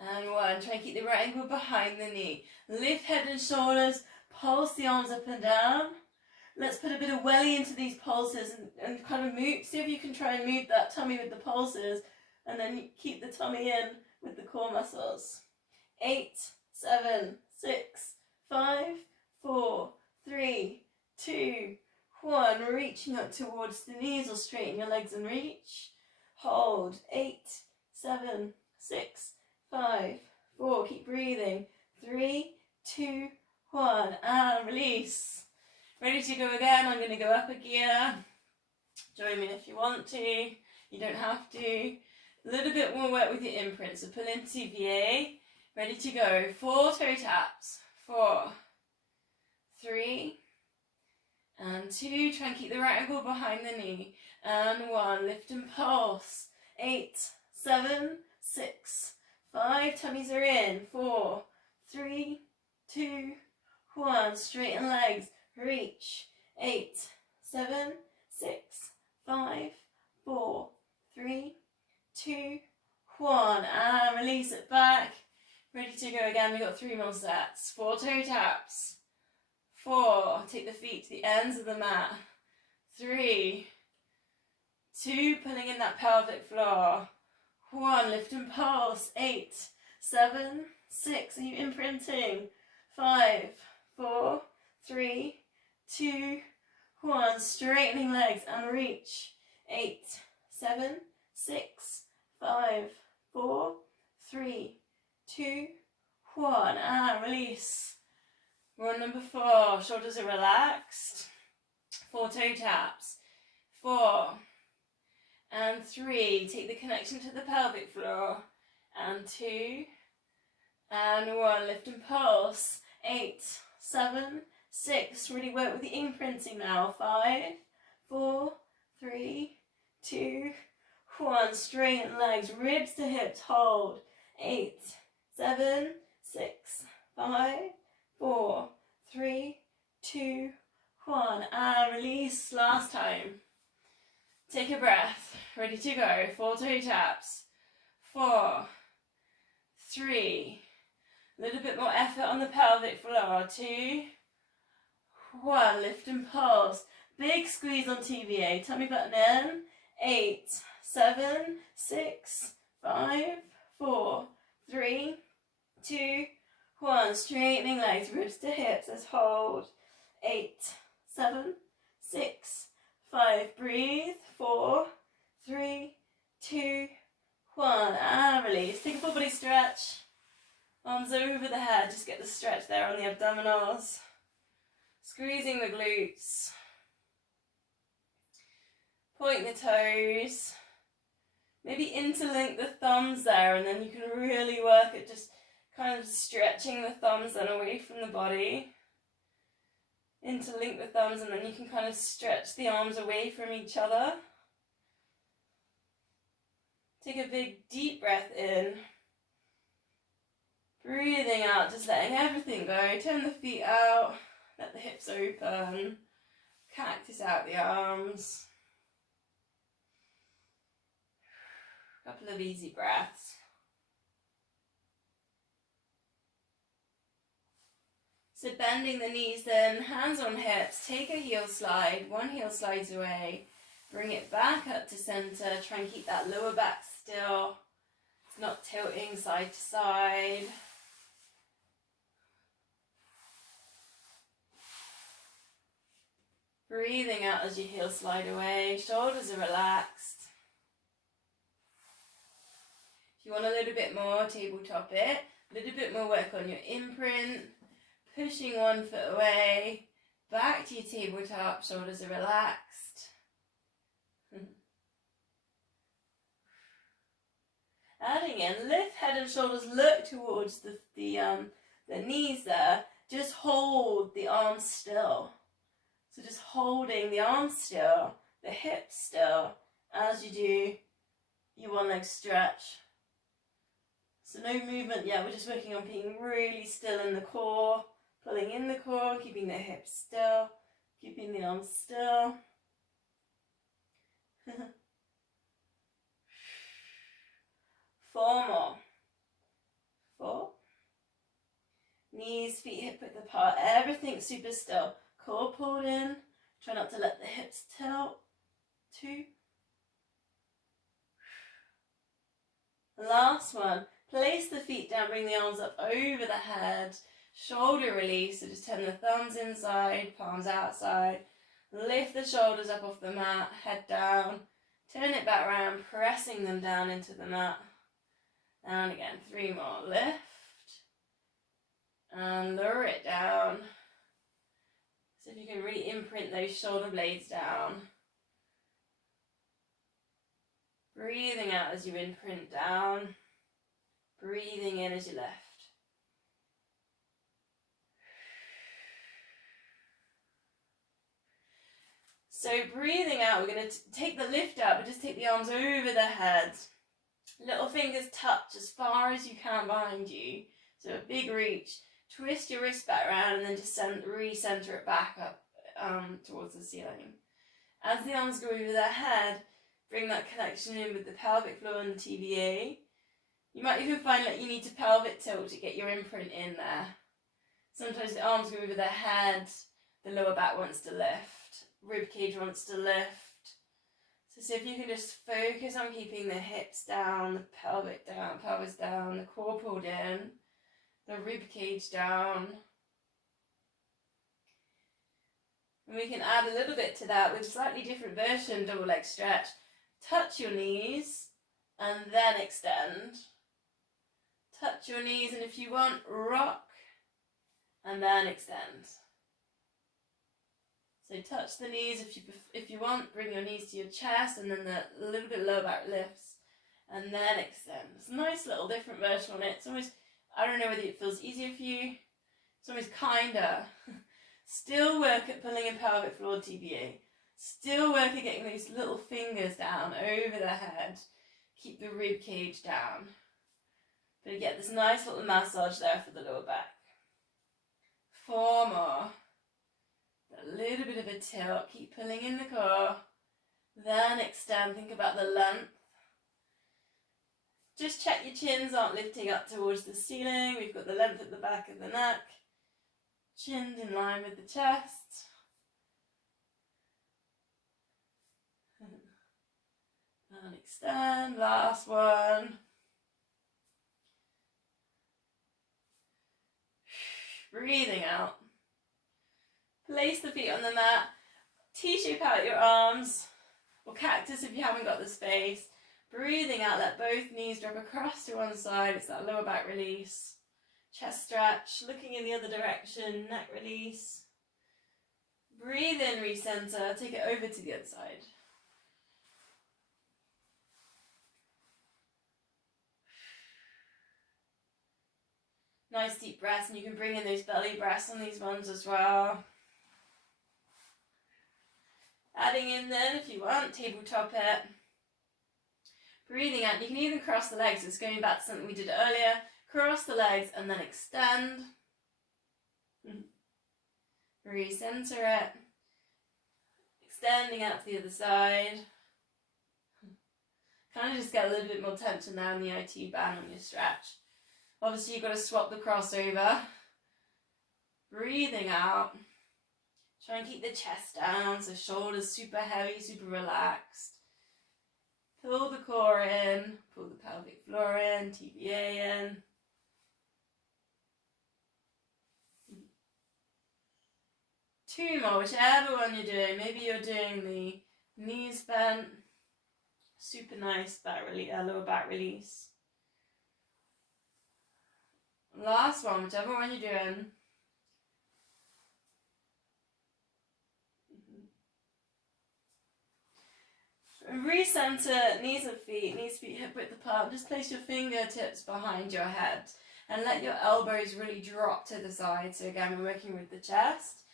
And 1, try and keep the right ankle behind the knee. Lift head and shoulders, pulse the arms up and down. Let's put a bit of welly into these pulses and kind of move, see if you can try and move that tummy with the pulses and then keep the tummy in with the core muscles. 8, 7, 6, 5, 4, 3, 2, 1, reaching up towards the knees or straighten your legs and reach. Hold. 8, 7, 6, 5, 4, keep breathing. 3, 2, 1, and release. Ready to go again. I'm going to go up a gear. Join me if you want to. You don't have to. A little bit more work with your imprint. So pull in TVA. Ready to go. 4 toe taps. 4, 3, and 2, try and keep the right ankle behind the knee. And 1, lift and pulse. 8, 7, 6, 5, tummies are in. 4, 3, 2, 1, straighten legs, reach. 8, 7, 6, 5, 4, 3, 2, 1, and release it back. Ready to go again. We've got 3 more sets. 4 toe taps. 4, take the feet to the ends of the mat. 3, 2, pulling in that pelvic floor. 1, lift and pulse. 8, 7, 6, are you imprinting? 5, 4, 3, 2, 1, straightening legs and reach. 8, 7, 6, 5, 4, 3, 2, 1, and release. We're on number 4, shoulders are relaxed. 4 toe taps. 4, and 3, take the connection to the pelvic floor. And 2, and 1, lift and pulse. 8, 7, 6, really work with the imprinting now. 5, 4, 3, 2, 1, straighten legs, ribs to hips, hold. 8, 7, 6, 5, 4, 3, 2, One, and release. Last time. Take a breath. Ready to go. 4 toe taps. 4, 3. A little bit more effort on the pelvic floor. 2, 1. Lift and pulse. Big squeeze on TVA. Tummy button in. 8, 7, 6, 5, 4, 3, 2, 1. Straightening legs, ribs to hips. Let's hold. 8, 7, 6, 5. Breathe. 4, 3, 2, 1. And release. Take a full body stretch. Arms over the head. Just get the stretch there on the abdominals. Squeezing the glutes. Point the toes. Maybe interlink the thumbs there, and then you can really work at just kind of stretching the thumbs then away from the body. Interlink the thumbs, and then you can kind of stretch the arms away from each other. Take a big deep breath in. Breathing out, just letting everything go. Turn the feet out. Let the hips open. Cactus out the arms. Couple of easy breaths. So bending the knees then, hands on hips, take a heel slide, one heel slides away, bring it back up to center, try and keep that lower back still. It's not tilting side to side. Breathing out as your heels slide away, shoulders are relaxed. If you want a little bit more, tabletop it. A little bit more work on your imprint. Pushing one foot away. Back to your tabletop, shoulders are relaxed. Adding in, lift head and shoulders, look towards the knees there. Just hold the arms still. So just holding the arms still, the hips still, as you do your one leg stretch. So no movement yet, we're just working on being really still in the core, pulling in the core, keeping the hips still, keeping the arms still. 4 more. 4. Knees, feet, hip width apart, everything super still. Core pulled in, try not to let the hips tilt. 2. Last one. Place the feet down, bring the arms up over the head, shoulder release, so just turn the thumbs inside, palms outside, lift the shoulders up off the mat, head down, turn it back around, pressing them down into the mat, and again, 3 more, lift, and lower it down, so if you can really imprint those shoulder blades down, breathing out as you imprint down, breathing in as you lift. So breathing out, we're going to take the lift out, but just take the arms over the head. Little fingers touch as far as you can behind you. So a big reach. Twist your wrist back around and then just re-center it back up towards the ceiling. As the arms go over the head, bring that connection in with the pelvic floor and the TVA. You might even find that you need to pelvic tilt to get your imprint in there. Sometimes the arms go over the head, the lower back wants to lift, rib cage wants to lift. So see if you can just focus on keeping the hips down, the pelvic down, pelvis down, the core pulled in, the rib cage down. And we can add a little bit to that with a slightly different version, double leg stretch. Touch your knees and then extend. Touch your knees, and if you want, rock and then extend. So touch the knees if you want, bring your knees to your chest and then the little bit lower back lifts and then extend. It's a nice little different version on it. It's almost, I don't know whether it feels easier for you. It's almost kinder. Still work at pulling in pelvic floor TBA. Still work at getting those little fingers down over the head. Keep the rib cage down. But you get this nice little massage there for the lower back. 4 more. a little bit of a tilt. Keep pulling in the core. Then extend. Think about the length. Just check your chins aren't lifting up towards the ceiling. We've got the length at the back of the neck. Chin in line with the chest. And extend. Last one. Breathing out. Place the feet on the mat. T-shape out your arms. Or cactus if you haven't got the space. Breathing out, let both knees drop across to one side. It's that lower back release. Chest stretch, looking in the other direction, neck release. Breathe in, recenter, take it over to the other side. Nice deep breaths, and you can bring in those belly breaths on these ones as well. Adding in then, if you want, tabletop it. Breathing out, you can even cross the legs. It's going back to something we did earlier. Cross the legs and then extend. Recenter it. Extending out to the other side. Kind of just get a little bit more tension now in the IT band on your stretch. Obviously you've got to swap the crossover. Breathing out. Try and keep the chest down, so shoulders super heavy, super relaxed. Pull the core in, pull the pelvic floor in, TBA in. Two more, whichever one you're doing. Maybe you're doing the knees bent. Super nice back release, lower back release. Last one, whichever one you're doing. Recenter, knees and feet hip width apart. Just place your fingertips behind your head and let your elbows really drop to the side. So again, we're working with the chest.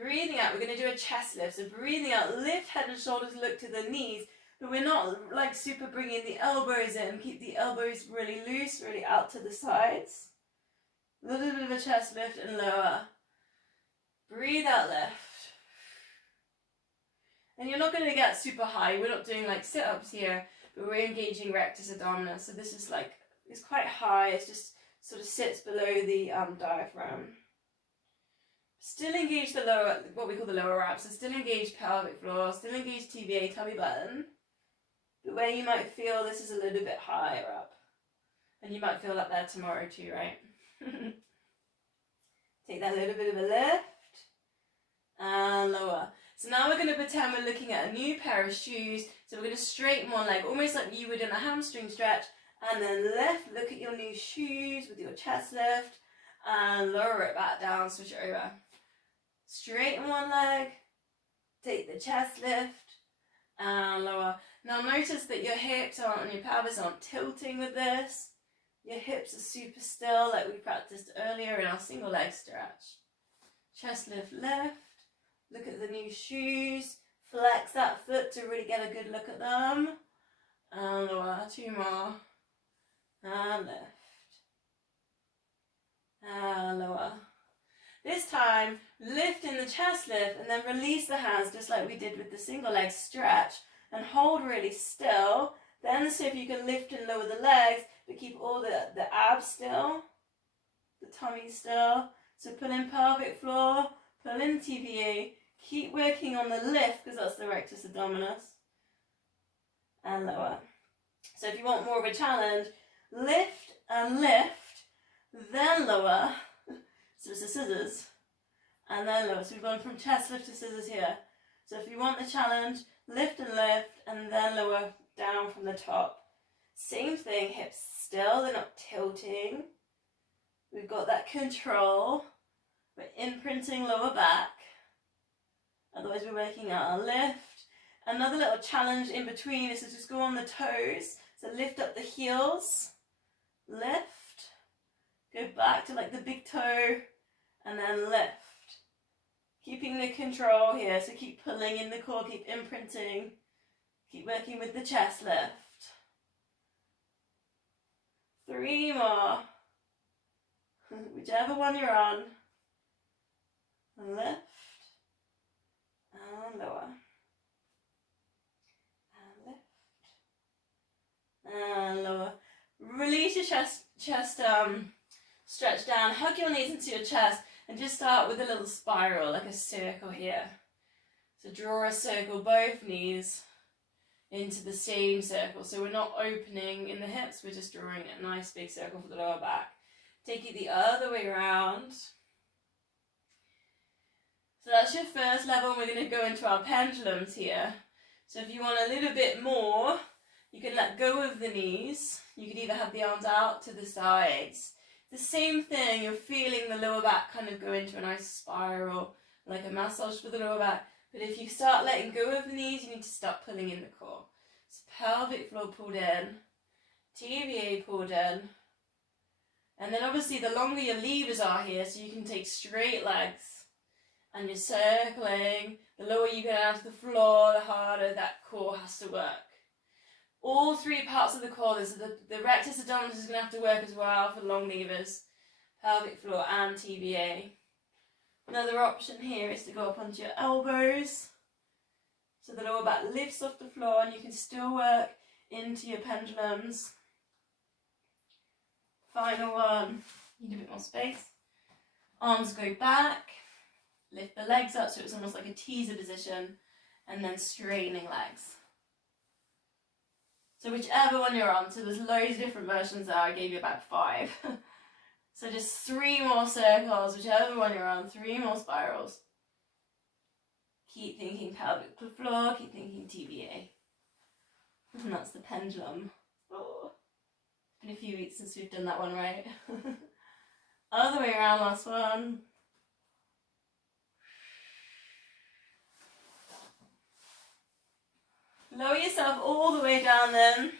Breathing out, we're going to do a chest lift. So breathing out, lift head and shoulders, look to the knees, but we're not like super bringing the elbows in. Keep the elbows really loose, really out to the sides. A little bit of a chest lift and lower. Breathe out, lift. And you're not going to get super high. We're not doing like sit-ups here, but we're engaging rectus abdominis. So this is like, it's quite high. It just sort of sits below the diaphragm. Still engage the lower, what we call the lower abs. So still engage pelvic floor, still engage TBA, tummy button. But where you might feel this is a little bit higher up. And you might feel that there tomorrow too, right? Take that little bit of a lift. And lower. So now we're going to pretend we're looking at a new pair of shoes. So we're going to straighten one leg, almost like you would in a hamstring stretch. And then lift, look at your new shoes with your chest lift. And lower it back down, switch it over. Straighten one leg, take the chest lift, and lower. Now notice that your hips and your pelvis aren't tilting with this. Your hips are super still like we practiced earlier in our single leg stretch. Chest lift, lift. Look at the new shoes. Flex that foot to really get a good look at them. And lower. Two more. And lift. And lower. This time, lift in the chest lift and then release the hands just like we did with the single leg stretch. And hold really still. Then see if you can lift and lower the legs, but keep all the abs still. The tummy still. So pull in pelvic floor, pull in TBA. Keep working on the lift because that's the rectus abdominis. And lower. So if you want more of a challenge, lift and lift, then lower. So it's a scissors. And then lower. So we've gone from chest lift to scissors here. So if you want the challenge, lift and then lower down from the top. Same thing, hips still, they're not tilting. We've got that control. We're imprinting lower back. Otherwise we're working out our lift. Another little challenge in between is to just go on the toes. So lift up the heels, lift, go back to like the big toe, and then lift. Keeping the control here, so keep pulling in the core, keep imprinting, keep working with the chest lift. 3 more. Whichever one you're on. Lift. chest stretch down. Hug your knees into your chest and just start with a little spiral, like a circle here. So draw a circle, both knees into the same circle. So we're not opening in the hips, we're just drawing a nice big circle for the lower back. Take it the other way around. So that's your first level, and we're going to go into our pendulums here. So if you want a little bit more, you can let go of the knees. You could either have the arms out to the sides. The same thing, you're feeling the lower back kind of go into a nice spiral, like a massage for the lower back. But if you start letting go of the knees, you need to start pulling in the core. So pelvic floor pulled in, TVA pulled in. And then obviously the longer your levers are here, so you can take straight legs. And you're circling. The lower you go down to the floor, the harder that core has to work. All three parts of the core, so the rectus abdominis is going to have to work as well for the long levers, pelvic floor and TVA. Another option here is to go up onto your elbows. So the lower back lifts off the floor and you can still work into your pendulums. Final one, you need a bit more space. Arms go back, lift the legs up so it's almost like a teaser position, and then straightening legs. So whichever one you're on, so there's loads of different versions there, I gave you about 5. So just 3 more circles, whichever one you're on, 3 more spirals. Keep thinking pelvic floor, keep thinking TVA. And that's the pendulum. Oh. It's been a few weeks since we've done that one right. Other way around, last one. Lower yourself all the way down then.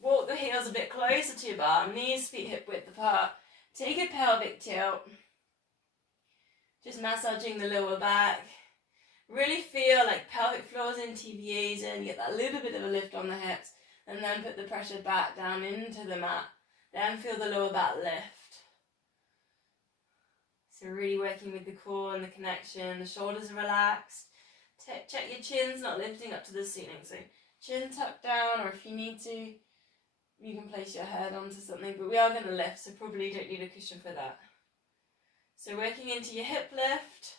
Walk the heels a bit closer to your bar, knees, feet hip width apart. Take a pelvic tilt. Just massaging the lower back. Really feel like pelvic floors in, TVAs in, get that little bit of a lift on the hips, and then put the pressure back down into the mat. Then feel the lower back lift. So really working with the core and the connection, the shoulders are relaxed. Check your chin's not lifting up to the ceiling, so chin tucked down, or if you need to, you can place your head onto something, but we are going to lift, so probably don't need a cushion for that. So working into your hip lift,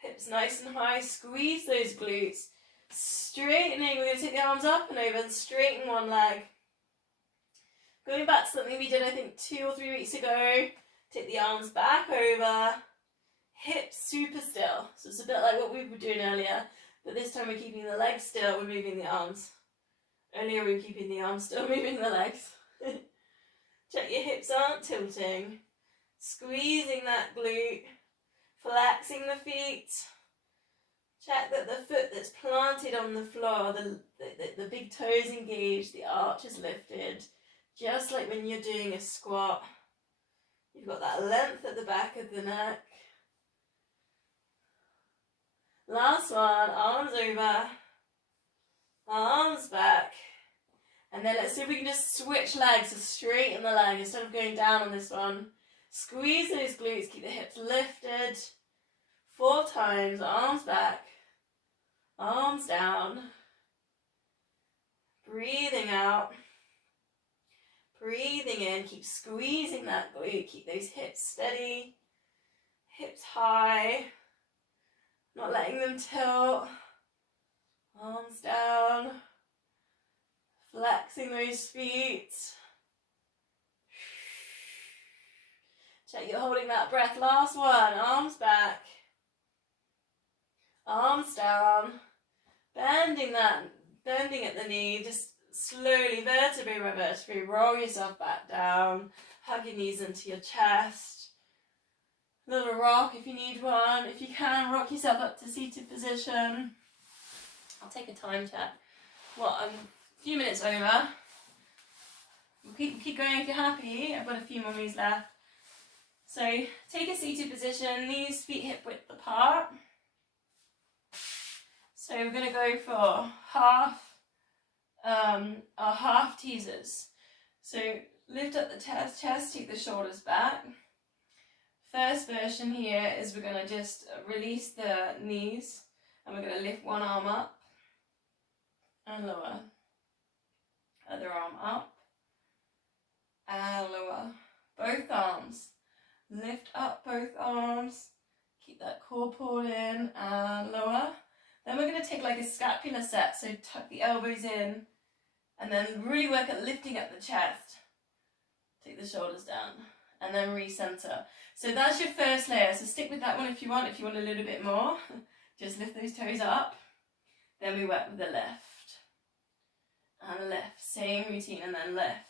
hips nice and high, squeeze those glutes, straightening, we're going to take the arms up and over and straighten one leg. Going back to something we did I think 2 or 3 weeks ago, take the arms back over, hips super still, so it's a bit like what we were doing earlier, but this time we're keeping the legs still, we're moving the arms. Earlier we were keeping the arms still, moving the legs. Check your hips aren't tilting. Squeezing that glute, flexing the feet. Check that the foot that's planted on the floor, the big toes engaged, the arch is lifted. Just like when you're doing a squat. You've got that length at the back of the neck. Last one, arms over, arms back. And then let's see if we can just switch legs, so straighten the leg instead of going down on this one. Squeeze those glutes, keep the hips lifted. 4 times, arms back, arms down. Breathing out. Breathing in, keep squeezing that glute, keep those hips steady. Hips high. Not letting them tilt. Arms down. Flexing those feet. Check you're holding that breath. Last one. Arms back. Arms down. Bending at the knee. Just slowly, vertebrae by vertebrae, roll yourself back down. Hug your knees into your chest. Little rock if you need one. If you can, rock yourself up to seated position. I'll take a time check. Well, I'm a few minutes over. We'll keep going if you're happy. I've got a few more moves left. So take a seated position, knees, feet hip width apart. So we're going to go for our half teasers. So lift up the chest, take the shoulders back. First version here is we're going to just release the knees and we're going to lift one arm up and lower. Other arm up and lower. Both arms. Lift up both arms. Keep that core pulled in and lower. Then we're going to take like a scapular set, so tuck the elbows in and then really work at lifting up the chest. Take the shoulders down and then recenter. So that's your first layer, so stick with that one if you want. If you want a little bit more, just lift those toes up. Then we work with the left and left, same routine, and then left.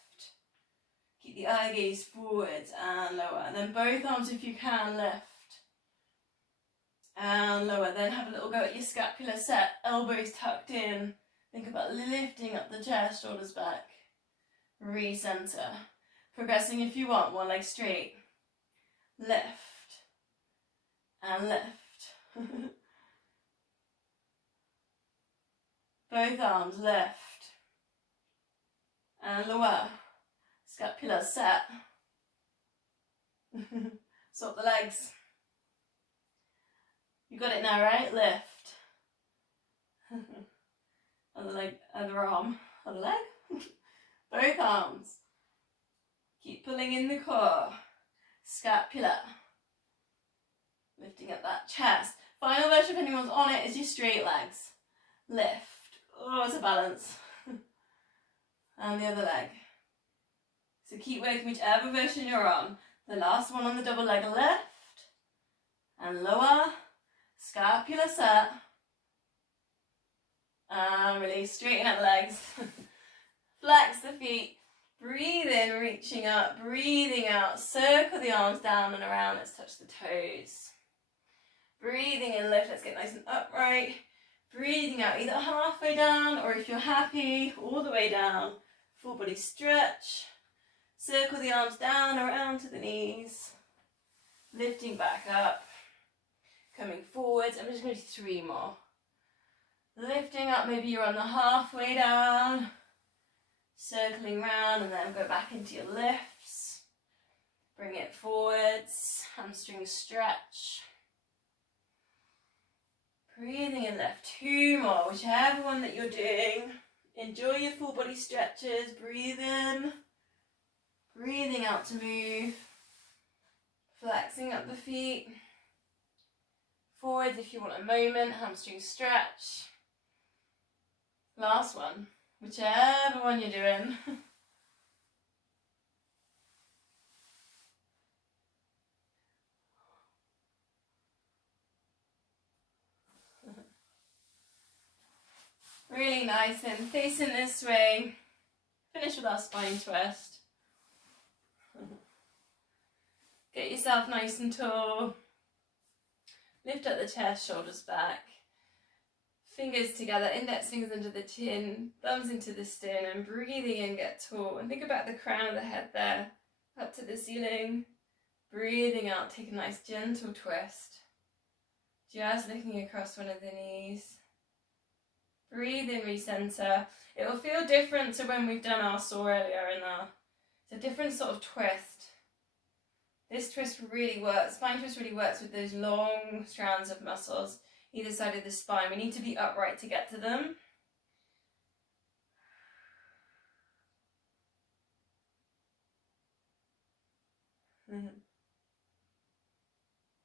Keep the eye gaze forwards and lower. And then both arms if you can, left and lower. Then have a little go at your scapular set, elbows tucked in. Think about lifting up the chest, shoulders back. Recenter. Progressing if you want, one leg straight. Left and left. Both arms left and lower. Scapula set. Swap the legs. You got it now, right? Lift. Other leg, other arm, other leg. Both arms. Keep pulling in the core. Scapula. Lifting up that chest. Final version, if anyone's on it, is your straight legs. Lift. Oh, it's a balance. And the other leg. So keep working whichever version you're on. The last one on the double leg, left and lower. Scapula set. And release, straighten up the legs. Flex the feet. Breathe in, reaching up, breathing out. Circle the arms down and around. Let's touch the toes. Breathing in, lift. Let's get nice and upright. Breathing out, either halfway down or if you're happy, all the way down. Full body stretch. Circle the arms down, around to the knees. Lifting back up. Coming forwards. I'm just going to do 3 more. Lifting up, maybe you're on the halfway down. Circling round and then go back into your lifts. Bring it forwards. Hamstring stretch. Breathing in, left. 2 more, whichever one that you're doing. Enjoy your full body stretches. Breathe in. Breathing out to move. Flexing up the feet. Forwards if you want a moment. Hamstring stretch. Last one. Whichever one you're doing. Really nice and facing this way. Finish with our spine twist. Get yourself nice and tall. Lift up the chest, shoulders back. Fingers together, index fingers under the chin, thumbs into the sternum, breathing in, get tall. And think about the crown of the head there, up to the ceiling. Breathing out, take a nice gentle twist. Just looking across one of the knees. Breathe in, recenter. It will feel different to when we've done our saw earlier it's a different sort of twist. This twist really works, spine twist really works with those long strands of muscles either side of the spine. We need to be upright to get to them.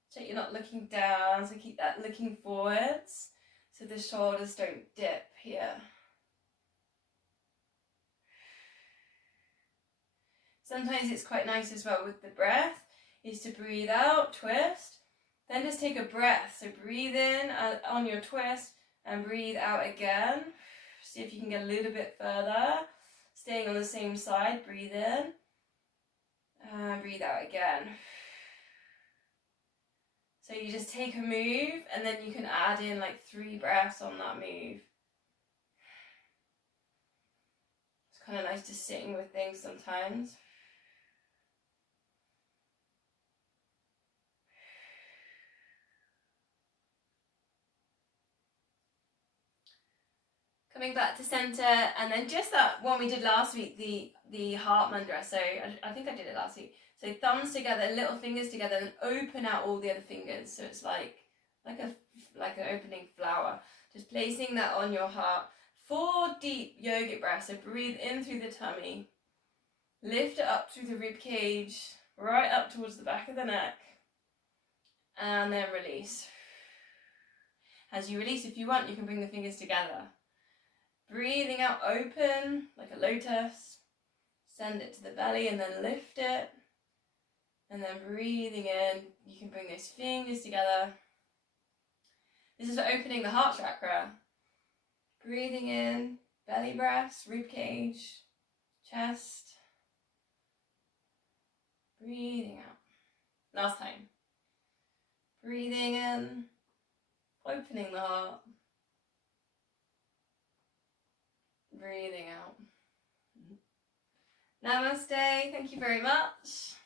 So you're not looking down, so keep that looking forwards so the shoulders don't dip here. Sometimes it's quite nice as well with the breath is to breathe out, twist, then just take a breath. So breathe in on your twist and breathe out again. See if you can get a little bit further. Staying on the same side, breathe in and breathe out again. So you just take a move and then you can add in like 3 breaths on that move. It's kind of nice just sitting with things sometimes. Coming back to center, and then just that one we did last week, the heart mudra. So I think I did it last week. So thumbs together, little fingers together, and open out all the other fingers. So it's like an opening flower. Just placing that on your heart. 4 deep yogic breaths. So breathe in through the tummy, Lift it up through the rib cage, right up towards the back of the neck. And then release. As you release, if you want, you can bring the fingers together. Breathing out open, like a lotus. Send it to the belly and then lift it. And then breathing in, you can bring those fingers together. This is for opening the heart chakra. Breathing in, belly breaths, rib cage, chest. Breathing out. Last time. Breathing in, opening the heart. Breathing out. Namaste. Thank you very much.